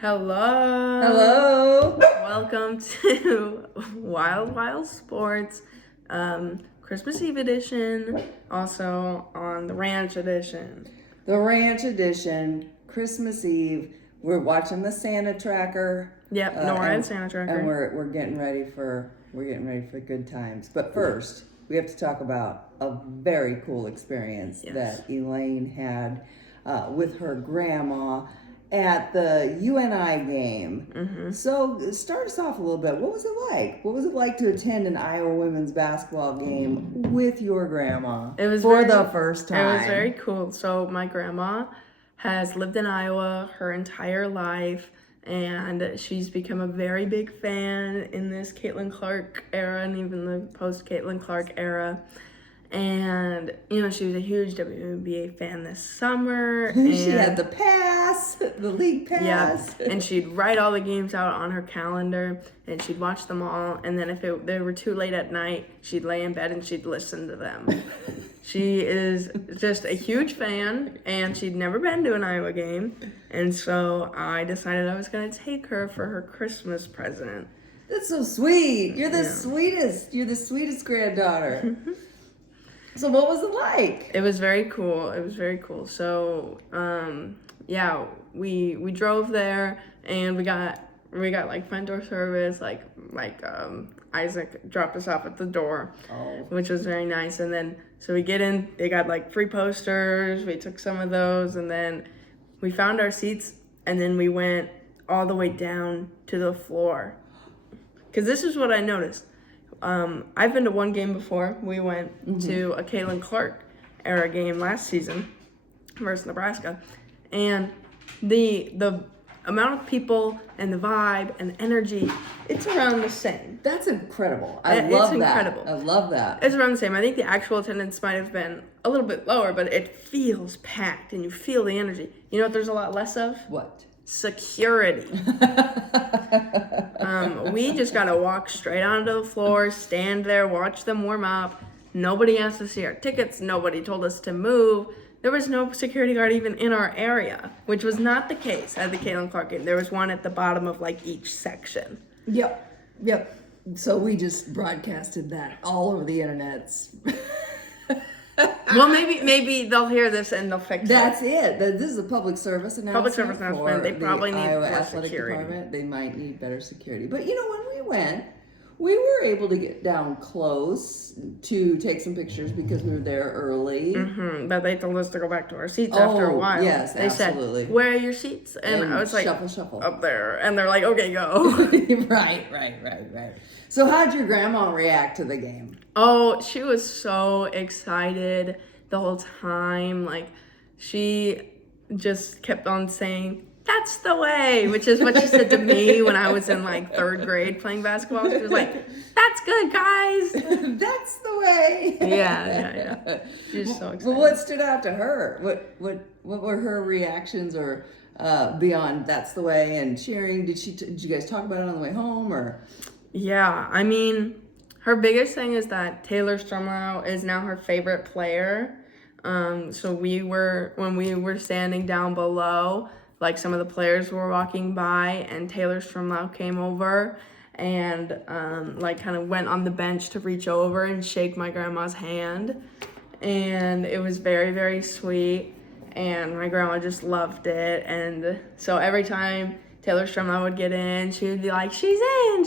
Hello. Hello. Welcome to Wild Wiles Sports, Christmas Eve edition, also on the Ranch edition. The Ranch edition, Christmas Eve. We're watching the Santa tracker. Yep, Nora and Santa tracker. And we're getting ready for good times. But first, we have to talk about a very cool experience that Elaine had with her grandma at the UNI game. Mm-hmm. So start us off a little bit. What was it like? What was it like to attend an Iowa women's basketball game with your grandma? It was the first time. It was very cool. So my grandma has lived in Iowa her entire life, and she's become a very big fan in this Caitlin Clark era and even the post-Caitlin Clark era. And, you know, she was a huge WNBA fan this summer. And she had the pass, the league pass. Yeah, and she'd write all the games out on her calendar, and she'd watch them all. And then if they were too late at night, she'd lay in bed and she'd listen to them. She is just a huge fan, and she'd never been to an Iowa game. And so I decided I was going to take her for her Christmas present. That's so sweet. You're the sweetest. You're the sweetest granddaughter. So what was it like? It was very cool. So, we drove there, and we got like front door service, like Isaac dropped us off at the door, which was very nice. And then so we get in, they got like free posters. We took some of those, and then we found our seats, and then we went all the way down to the floor. Because this is what I noticed. I've been to one game before. We went to a Caitlin Clark era game last season versus Nebraska, and the amount of people and the vibe and the energy, it's around the same. That's incredible. I love that. It's around the same. I think the actual attendance might have been a little bit lower, but it feels packed and you feel the energy. You know what there's a lot less of? What? Security. We just gotta walk straight onto the floor, stand there, watch them warm up. Nobody asked to see our tickets. Nobody told us to move. There was no security guard even in our area, which was not the case at the Caitlin Clark game. There was one at the bottom of like each section. Yep. So we just broadcasted that all over the internets. Well, maybe they'll hear this and they'll fix it. That's it. This is a public service announcement. They probably need Iowa more Athletic security. Department. They might need better security. But you know, when we went, we were able to get down close to take some pictures because we were there early. But they told us to go back to our seats after a while. Yes, they absolutely. Said, "Where are your seats?" And I was like, "Shuffle, up there." And they're like, "Okay, go." Right. So how'd your grandma react to the game? Oh, she was so excited the whole time. Like, she just kept on saying, "That's the way," which is what she said to me when I was in like 3rd grade playing basketball. She was like, "That's good, guys." That's the way. Yeah. She's so excited. Well, what stood out to her? What were her reactions, or beyond "that's the way" and cheering? Did you guys talk about it on the way home, or? Yeah, I mean, her biggest thing is that Taylor Strumlau is now her favorite player. So when we were standing down below, like some of the players were walking by, and Taylor Strumlau came over and kind of went on the bench to reach over and shake my grandma's hand. And it was very, very sweet. And my grandma just loved it. And so every time Taylor Strumlau would get in, she would be like, she's in.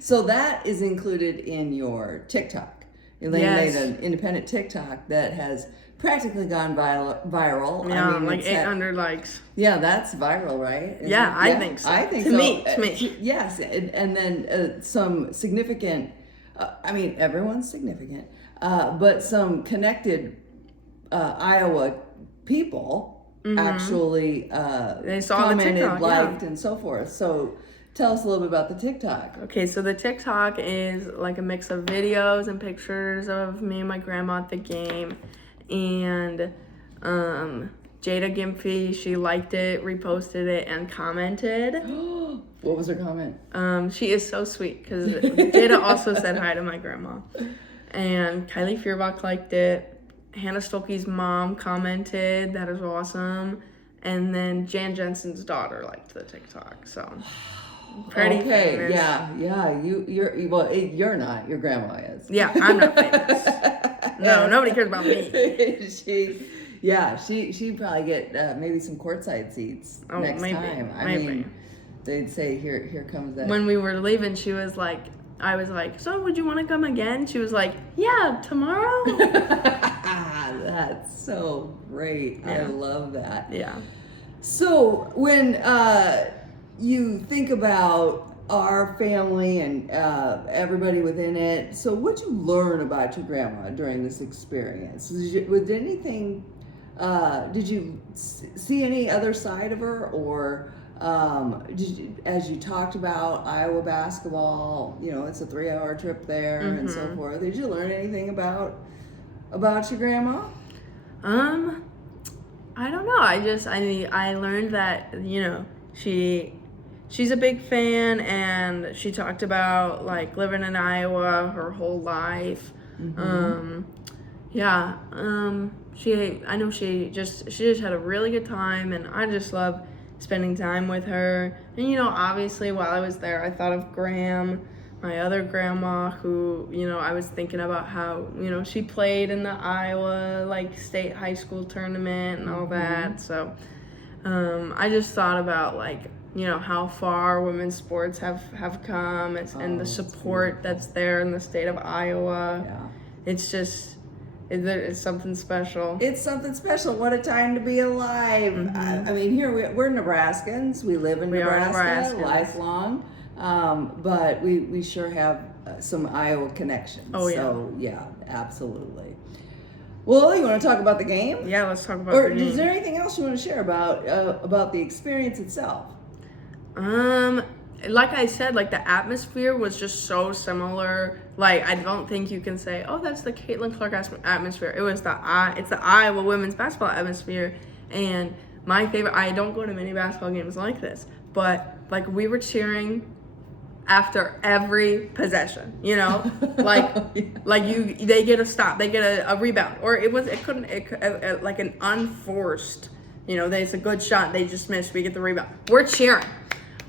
So that is included in your TikTok. Elaine made an independent TikTok that has practically gone viral. Yeah, I mean, like 800 likes. Yeah, that's viral, right? I think so. I think to so. me. Yes, and then some significant, everyone's significant, but some connected Iowa people actually they saw commented, the TikTok, liked, and so forth. So tell us a little bit about the TikTok. Okay, so the TikTok is like a mix of videos and pictures of me and my grandma at the game. And Jada Gimpy, she liked it, reposted it, and commented. What was her comment? She is so sweet because Jada also said hi to my grandma. And Kylie Feuerbach liked it. Hannah Stolke's mom commented, that is awesome. and then Jan Jensen's daughter liked the TikTok. So pretty famous. Yeah. You're not. Your grandma is. Yeah, I'm not famous. No, nobody cares about me. She'd probably get maybe some courtside seats next time. I mean, they'd say, here comes that. When we were leaving, she was like, I was like, so would you want to come again? She was like, yeah, tomorrow. That's so great. Yeah. I love that. Yeah. So when you think about our family and everybody within it, so what'd you learn about your grandma during this experience? Was anything, did you see any other side of her, or as you talked about Iowa basketball, it's a 3-hour trip there and so forth. Did you learn anything about your grandma? I don't know. I learned that, she's a big fan, and she talked about like living in Iowa her whole life. I know she just had a really good time, and I just love spending time with her. And obviously while I was there, I thought of Graham, my other grandma, who I was thinking about how she played in the Iowa like state high school tournament and all that. So I just thought about like how far women's sports have come, and the support that's there in the state of Iowa. It's just it's something special. It's something special. What a time to be alive. I mean, here we're Nebraskans. We live in Nebraska, lifelong. But we sure have some Iowa connections. Oh, yeah. So, yeah, absolutely. Well, you want to talk about the game? Yeah, let's talk about the game. Or is there anything else you want to share about the experience itself? Like I said, like the atmosphere was just so similar. Like I don't think you can say, oh, that's the Caitlin Clark atmosphere. It's the Iowa women's basketball atmosphere. And my favorite, I don't go to many basketball games like this, but like we were cheering after every possession, like they get a stop, they get a rebound, or like an unforced, it's a good shot, they just missed, we get the rebound. We're cheering.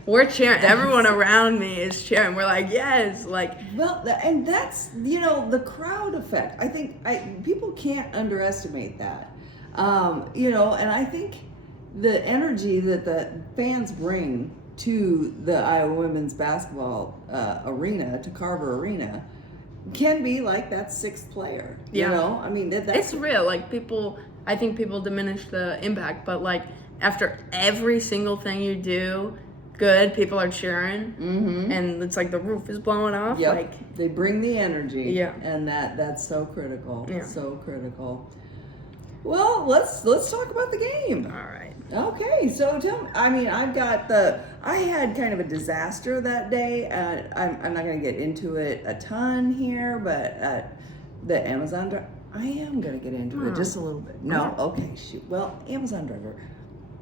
Everyone around me is cheering. We're like, yes, like. Well, and that's the crowd effect. I think people can't underestimate that. And I think the energy that the fans bring to the Iowa women's basketball arena, to Carver Arena, can be like that sixth player. I mean, that's it's real. Like I think people diminish the impact, but like after every single thing you do good, people are cheering, and it's like the roof is blowing off. Yep. Like they bring the energy. Yeah, and that's so critical. Yeah. So critical. Well, let's talk about the game. All right. Okay, so tell me. I mean, I had kind of a disaster that day. I'm not going to get into it a ton here, but the Amazon I am going to get into it just a little bit. No, okay, shoot. Well, Amazon driver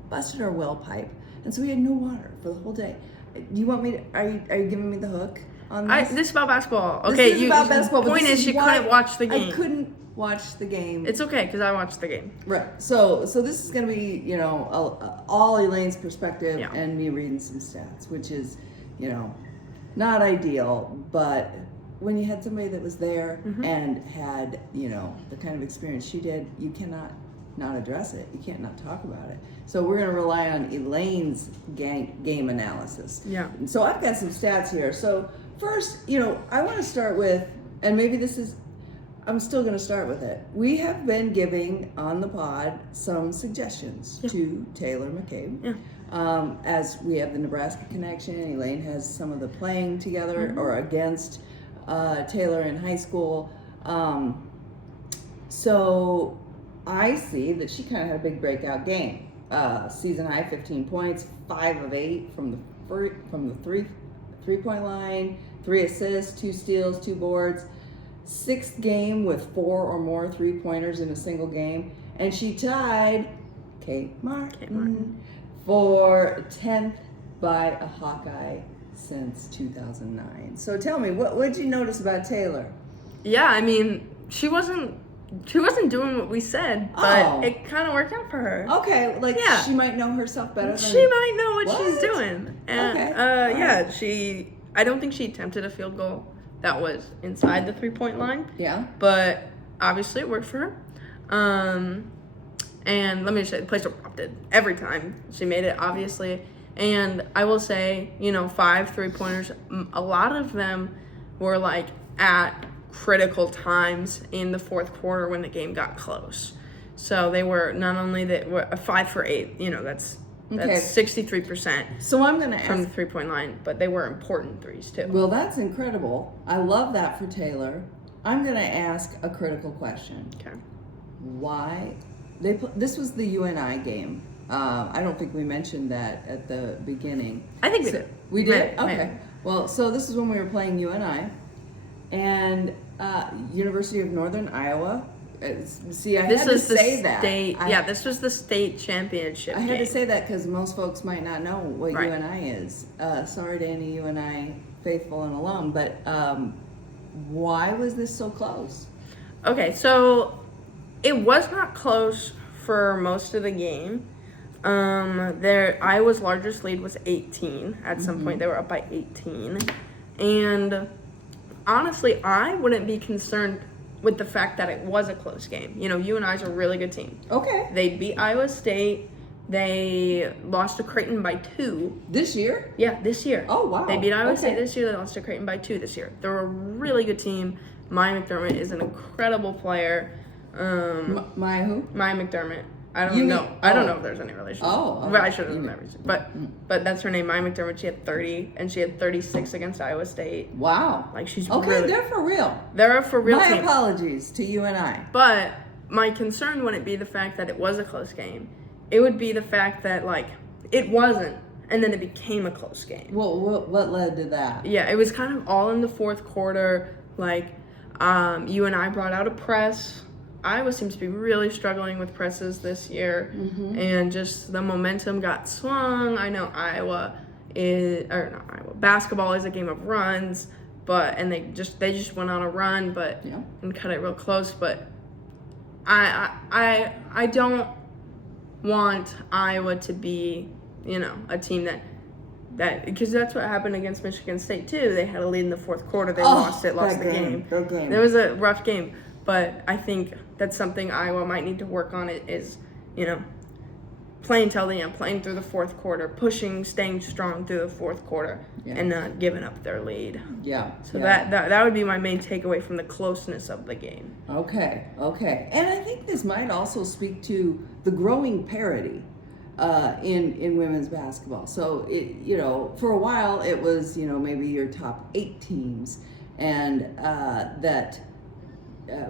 busted our well pipe, and so we had no water for the whole day. Do you want me to? Are you giving me the hook on this? This is about basketball. Okay, this is about basketball. The point is, she couldn't watch the game. I couldn't watch the game. It's okay because I watched the game. Right. So this is going to be all Elaine's perspective and me reading some stats, which is not ideal, but when you had somebody that was there and had the kind of experience she did, you cannot not address it. You can't not talk about it. So we're going to rely on Elaine's game analysis. Yeah. So I've got some stats here. So first, I want to start with, and maybe I'm still going to start with it. We have been giving on the pod some suggestions to Taylor McCabe. Yeah. As we have the Nebraska connection, Elaine has some of the playing together or against Taylor in high school. So I see that she kind of had a big breakout game. Season high 15 points, 5 of 8 from the three-point line, 3 assists, 2 steals, 2 boards. 6th game with 4 or more 3-pointers in a single game, and she tied Kate Martin for 10th by a Hawkeye since 2009. So tell me, what did you notice about Taylor? Yeah, I mean, she wasn't she wasn't doing what we said, but it kind of worked out for her. Okay, she might know herself better than... She might know what she's doing. And, okay. I don't think she attempted a field goal that was inside the 3-point line. Yeah. But obviously it worked for her. And let me just say, the place erupted every time she made it, obviously. And I will say, 5 3-pointers, a lot of them were like at critical times in the fourth quarter when the game got close. So they were not only a 5 for 8, that's 63%. So I'm going to ask from the 3-point line, but they were important threes too. Well, that's incredible. I love that for Taylor. I'm going to ask a critical question. Okay. Why? This was the UNI game. I don't think we mentioned that at the beginning. I think we did. We did? Maybe. Okay. Well, so this is when we were playing UNI. And University of Northern Iowa. See, I had to say that. This was the state championship I had game. to say that because most folks might not know what UNI is. Sorry to any UNI faithful and alum, but why was this so close? Okay, so it was not close for most of the game. Iowa's largest lead was 18. At some point, they were up by 18. And honestly, I wouldn't be concerned with the fact that it was a close game. UNI's a really good team. Okay. They beat Iowa State. They lost to Creighton by 2. This year? Yeah, this year. Oh, wow. They beat Iowa State this year. They lost to Creighton by 2 this year. They're a really good team. Maya McDermott is an incredible player. Maya who? Maya McDermott. I don't know. I don't know if there's any relation. Oh. But I should have known that reason. But that's her name, Maya McDermott. She had 30, and she had 36 against Iowa State. Wow. She's okay. Really, They're for real. They're a for real My team. apologies to UNI. But my concern wouldn't be the fact that it was a close game. It would be the fact that it wasn't, and then it became a close game. Well, what led to that? Yeah, it was kind of all in the fourth quarter. UNI brought out a press. Iowa seems to be really struggling with presses this year, and just the momentum got swung. I know basketball is a game of runs, and they just went on a run, and cut it real close. But I don't want Iowa to be, a team that because that's what happened against Michigan State too. They had a lead in the fourth quarter, they lost the game. It was a rough game. But I think that's something Iowa might need to work on. Is playing till the end, playing through the fourth quarter, staying strong through the fourth quarter, and not giving up their lead. Yeah. So that would be my main takeaway from the closeness of the game. Okay. And I think this might also speak to the growing parity in women's basketball. So for a while it was maybe your top 8 teams, and that.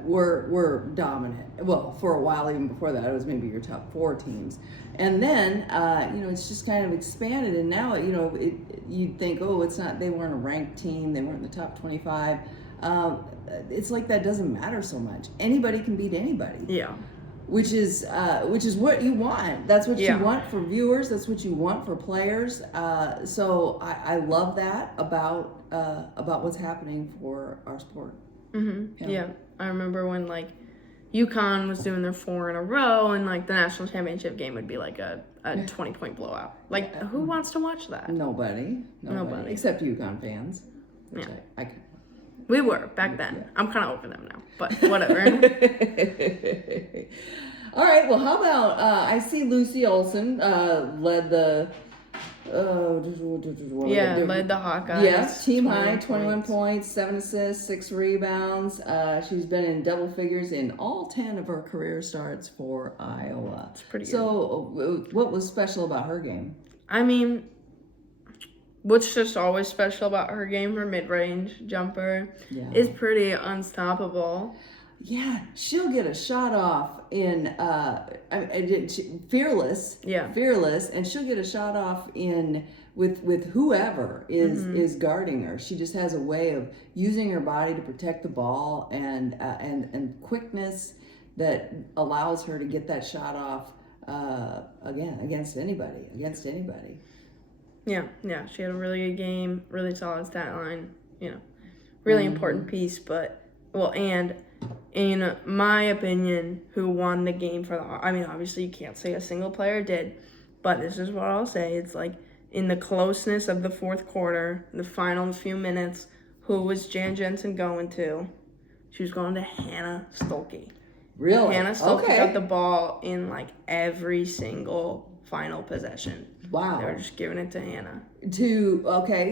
Were dominant. Well, for a while, even before that, it was maybe your top 4 teams, and then it's just kind of expanded. And now, you'd think, it's not. They weren't a ranked team. They weren't in the top 25. It's like that doesn't matter so much. Anybody can beat anybody. Yeah. Which is what you want. That's what you want for viewers. That's what you want for players. So I love that about what's happening for our sport. Mm-hmm. Yeah. I remember when UConn was doing their 4 in a row, and the national championship game would be a 20-point blowout. Who wants to watch that? Nobody. Except UConn fans. Yeah. I can. We were back then. Yeah. I'm kind of over them now, but whatever. All right. Well, how about I see Lucy Olson led the. Led the Hawkeyes. Yes, team high, 21 points, 7 assists, 6 rebounds. She's been in double figures in all 10 of her career starts for Iowa. It's pretty good. So, what was special about her game? I mean, what's just always special about her game, her mid-range jumper, is pretty unstoppable. Yeah, she'll get a shot off in fearless. Yeah, fearless, and she'll get a shot off in with whoever is guarding her. She just has a way of using her body to protect the ball and quickness that allows her to get that shot off against anybody. Yeah, she had a really good game, really solid stat line. Really important piece, and in my opinion, who won the game for the. I mean, obviously you can't say a single player did, but this is what I'll say. It's like in the closeness of the fourth quarter, the final few minutes, who was Jan Jensen going to? She was going to Hannah Stolke. Really? Hannah Stolke got the ball in like every single final possession. Wow. They were just giving it to Hannah.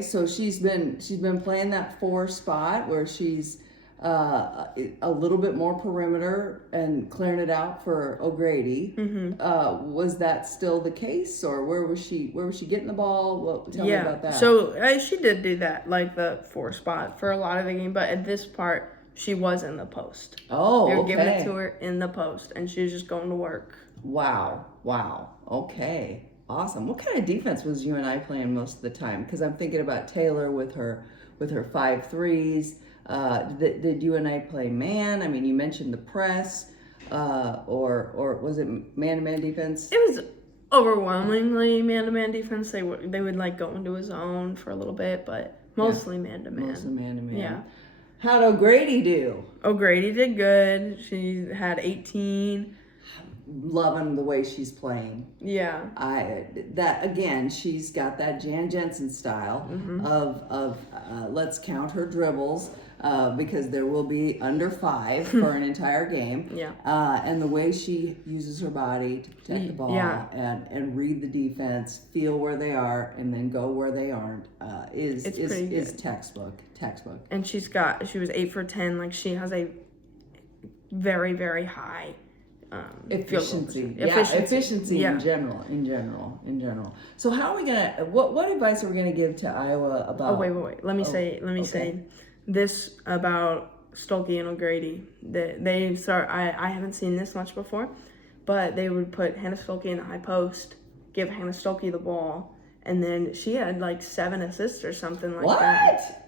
So she's been playing that 4 spot where she's a little bit more perimeter and clearing it out for O'Grady. Mm-hmm. Was that still the case, or where was she getting the ball? Tell me about that. So she did do that, like the 4 spot for a lot of the game, but at this part she was in the post. Oh, they were giving it to her in the post, and she was just going to work. Wow. Okay. Awesome. What kind of defense was UNI playing most of the time? Because I'm thinking about Taylor with her 5 threes. Did UNI play man? I mean, you mentioned the press, or was it man-to-man defense? It was overwhelmingly man-to-man defense. They would like go into a zone for a little bit, but mostly man-to-man. Mostly man-to-man. Yeah. How'd O'Grady do? O'Grady did good. She had 18. Loving the way she's playing. Yeah. She's got that Jan Jensen style of let's count her dribbles because there will be under 5 for an entire game. Yeah. And the way she uses her body to protect the ball and read the defense, feel where they are, and then go where they aren't is textbook. And she was 8 for 10. Like, she has a very, very high efficiency in general. So how are we gonna? What advice are we gonna give to Iowa about? Oh wait. Let me say this about Stolke and O'Grady. They start. I haven't seen this much before, but they would put Hannah Stolke in the high post, give Hannah Stolke the ball, and then she had like 7 assists or something like that.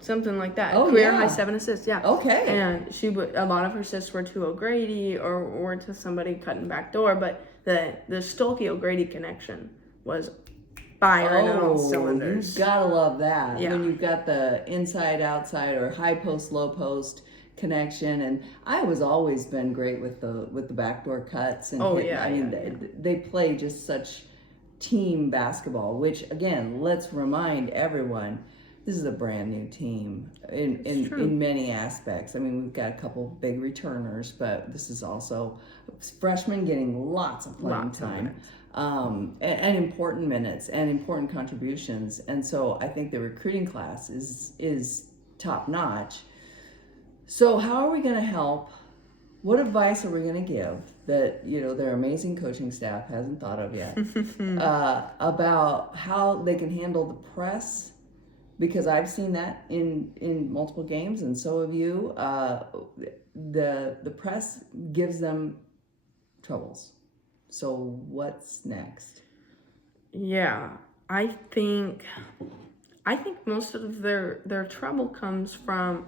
Something like that. Career high 7 assists, yeah. Okay. And a lot of her assists were to O'Grady or to somebody cutting back door, but the Stolke O'Grady connection was firing on all cylinders. You gotta love that. Yeah. When you've got the inside, outside, or high post, low post connection, and Iowa's always been great with the backdoor cuts. And they play just such team basketball. Which again, let's remind everyone. This is a brand new team in many aspects. I mean, we've got a couple big returners, but this is also freshmen getting lots of playing time, and important minutes and important contributions. And so I think the recruiting class is top notch. So how are we going to help? What advice are we going to give that their amazing coaching staff hasn't thought of yet about how they can handle the press? Because I've seen that in multiple games, and so have you. The press gives them troubles. So what's next? Yeah, I think most of their trouble comes from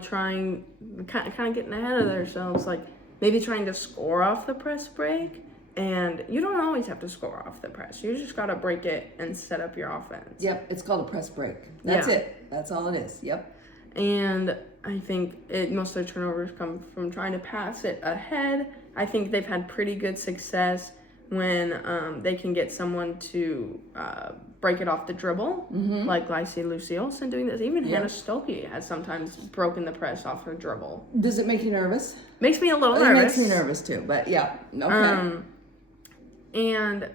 trying kind of getting ahead of themselves, like maybe trying to score off the press break. And you don't always have to score off the press. You just got to break it and set up your offense. Yep, it's called a press break. That's it. That's all it is. Yep. And I think most of the turnovers come from trying to pass it ahead. I think they've had pretty good success when they can get someone to break it off the dribble, like Lucy Olsen doing this. Even Hannah Stolke has sometimes broken the press off her dribble. Does it make you nervous? Makes me a little nervous. It makes me nervous too, but yeah. Okay. And,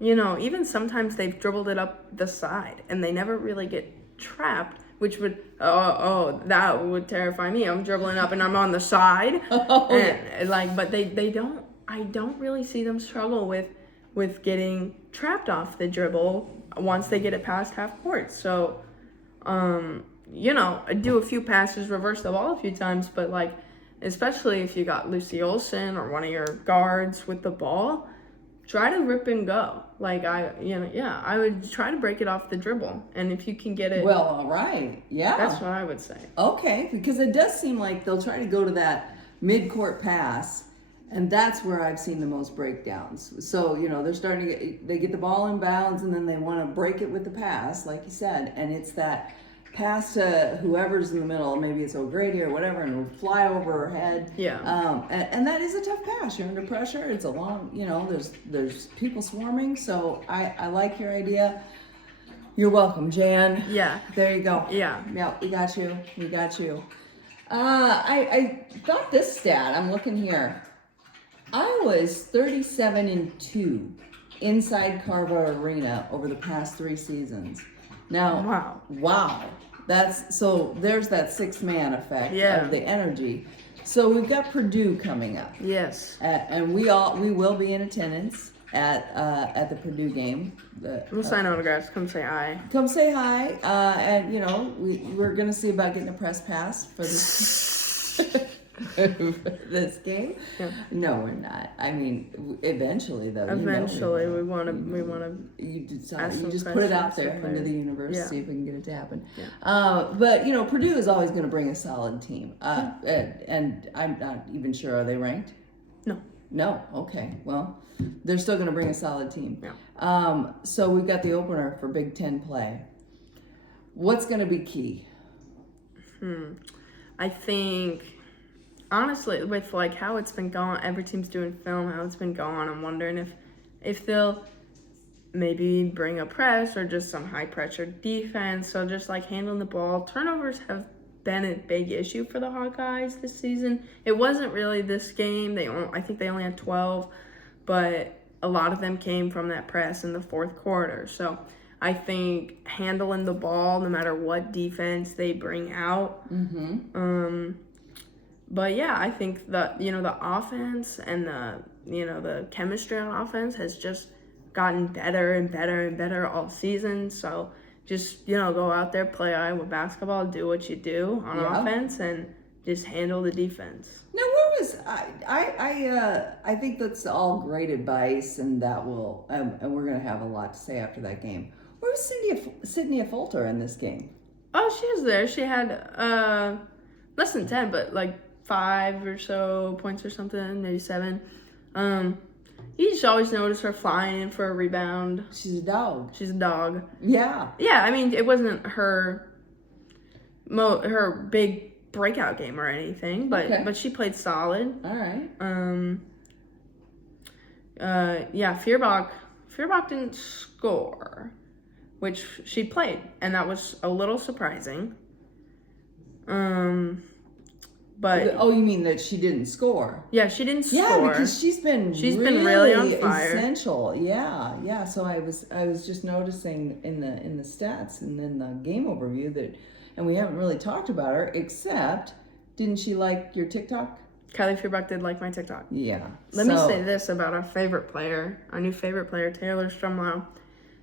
even sometimes they've dribbled it up the side and they never really get trapped, which would, that would terrify me. I'm dribbling up and I'm on the side. But I don't really see them struggle with getting trapped off the dribble once they get it past half court. So, do a few passes, reverse the ball a few times, but especially if you got Lucy Olsen or one of your guards with the ball, try to rip and go. I would try to break it off the dribble. And if you can get it... Well, all right. Yeah. That's what I would say. Okay, because it does seem like they'll try to go to that mid-court pass, and that's where I've seen the most breakdowns. So, they're starting to they get the ball in bounds, and then they want to break it with the pass, like you said, and it's that pass to whoever's in the middle, maybe it's O'Grady or whatever, and it'll fly over her head. Yeah. And that is a tough pass. You're under pressure. It's a long, there's people swarming. So I like your idea. You're welcome, Jan. Yeah. There you go. Yeah. Yeah, we got you. We got you. I thought this stat, I'm looking here. I was 37-2 inside Carver Arena over the past 3 seasons. Now, wow. There's that 6-man effect of the energy. So we've got Purdue coming up. Yes. And we will be in attendance at the Purdue game. We'll sign autographs. Come say hi. Come say hi. And we're gonna see about getting a press pass for this game. Yeah. No, we're not. I mean, eventually though. Eventually, we want to. You just put it out there into the universe, see if we can get it to happen. Yeah. But Purdue is always going to bring a solid team. And I'm not even sure, are they ranked? No. No. Okay. Well, they're still going to bring a solid team. Yeah. So we've got the opener for Big Ten play. What's going to be key? I think, honestly, with like how it's been going, every team's doing film, how it's been going, I'm wondering if they'll maybe bring a press or just some high pressure defense. So just like handling the ball. Turnovers have been a big issue for the Hawkeyes this season. It wasn't really this game. I think they only had 12, but a lot of them came from that press in the fourth quarter. So I think handling the ball, no matter what defense they bring out. But yeah, I think the offense and the chemistry on offense has just gotten better and better and better all season. So just go out there, play Iowa basketball, do what you do on offense, and just handle the defense. Now, where was I think that's all great advice, and that will and we're gonna have a lot to say after that game. Where was Sydney Fulter in this game? Oh, she was there. She had less than 10, but like 5 or so points or something, maybe 7. You just always notice her flying in for a rebound. She's a dog. Yeah. Yeah, I mean, it wasn't her big breakout game or anything, but she played solid. All right. Feuerbach didn't score, which she played, and that was a little surprising. But you mean that she didn't score? Yeah, she didn't score. Yeah, because she's been really on fire. Essential. Yeah. So I was just noticing in the stats and then the game overview that, and we haven't really talked about her except, didn't she like your TikTok? Kylie Feuerbach did like my TikTok. Yeah. Let me say this about our new favorite player, Taylor Strumlau.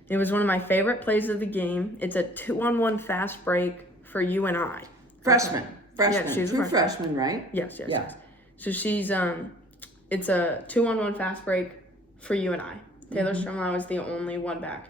It was one of my favorite plays of the game. It's a 2-on-1 fast break for UNI. Freshman. Yeah, she's a freshman, right? Yes. So she's it's a 2-on-1 fast break for UNI. Taylor Strumlau is the only one back,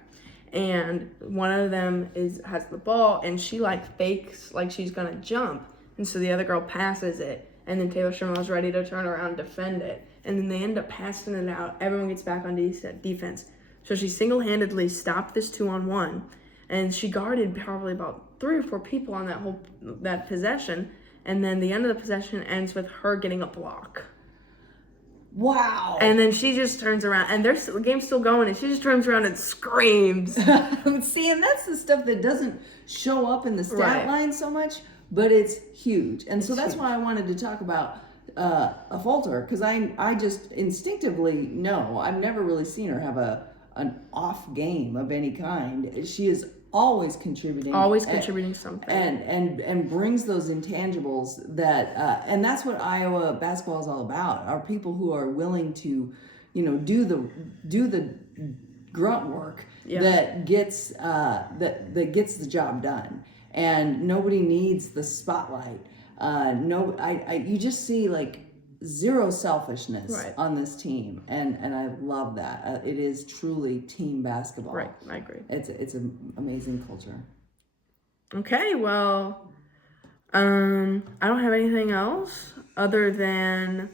and one of them has the ball, and she fakes like she's gonna jump, and so the other girl passes it, and then Taylor Strumlau's ready to turn around and defend it, and then they end up passing it out. Everyone gets back on defense, so she single-handedly stopped this 2-on-1, and she guarded probably about 3 or 4 people on that possession, and then the end of the possession ends with her getting a block. Wow. And then she just turns around, and the game's still going, and she just turns around and screams. See, and that's the stuff that doesn't show up in the stat line so much, but it's huge. And so that's why I wanted to talk about a Fulter, because I just instinctively know, I've never really seen her have an off game of any kind. She is always contributing something, and brings those intangibles that and that's what Iowa basketball is all about, are people who are willing to do the grunt work that gets that gets the job done, and nobody needs the spotlight. You just see zero selfishness on this team, and I love that. It is truly team basketball. Right, I agree. It's an amazing culture. Okay, well, I don't have anything else other than,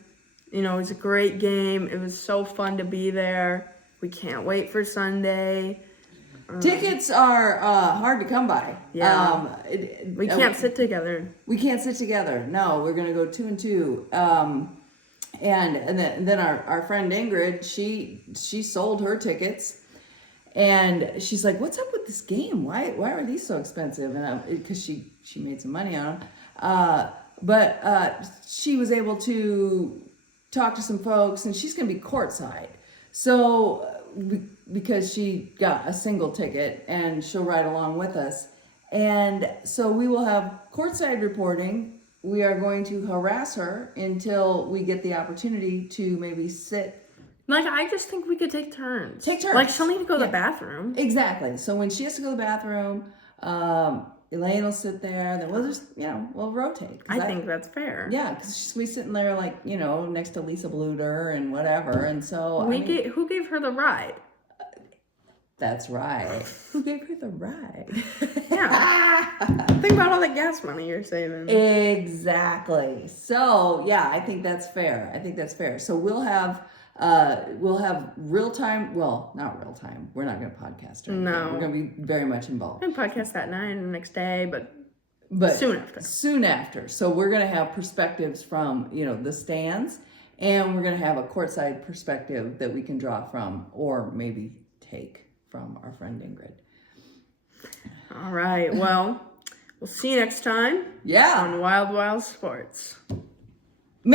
it was a great game. It was so fun to be there. We can't wait for Sunday. Tickets are hard to come by. Yeah. We can't sit together. We can't sit together. No, we're gonna go 2 and 2. And then our friend Ingrid, she sold her tickets, and she's like, "What's up with this game? Why are these so expensive?" And because she made some money on them, but she was able to talk to some folks, and she's gonna be courtside. So because she got a single ticket, and she'll ride along with us, and so we will have courtside reporting. We are going to harass her until we get the opportunity to maybe sit. Like, I just think we could take turns. Take turns. Like, she'll need to go to the bathroom. Exactly. So when she has to go to the bathroom, Elaine will sit there. Then we'll just, we'll rotate. I think that's fair. Yeah, because she's going to be sitting there, like, next to Lisa Bluter and whatever. And so who gave her the ride? That's right. Who gave her the ride? Yeah. Think about all the gas money you're saving. Exactly. So yeah, I think that's fair. So we'll have real time. Well, not real time. We're not going to podcast. No, we're going to be very much involved. We're going to podcast that night and the next day, but soon after. Soon after. So we're going to have perspectives from the stands, and we're going to have a courtside perspective that we can draw from, or maybe take from our friend Ingrid. All right. Well, we'll see you next time. Yeah. On Wild Wiles Sports.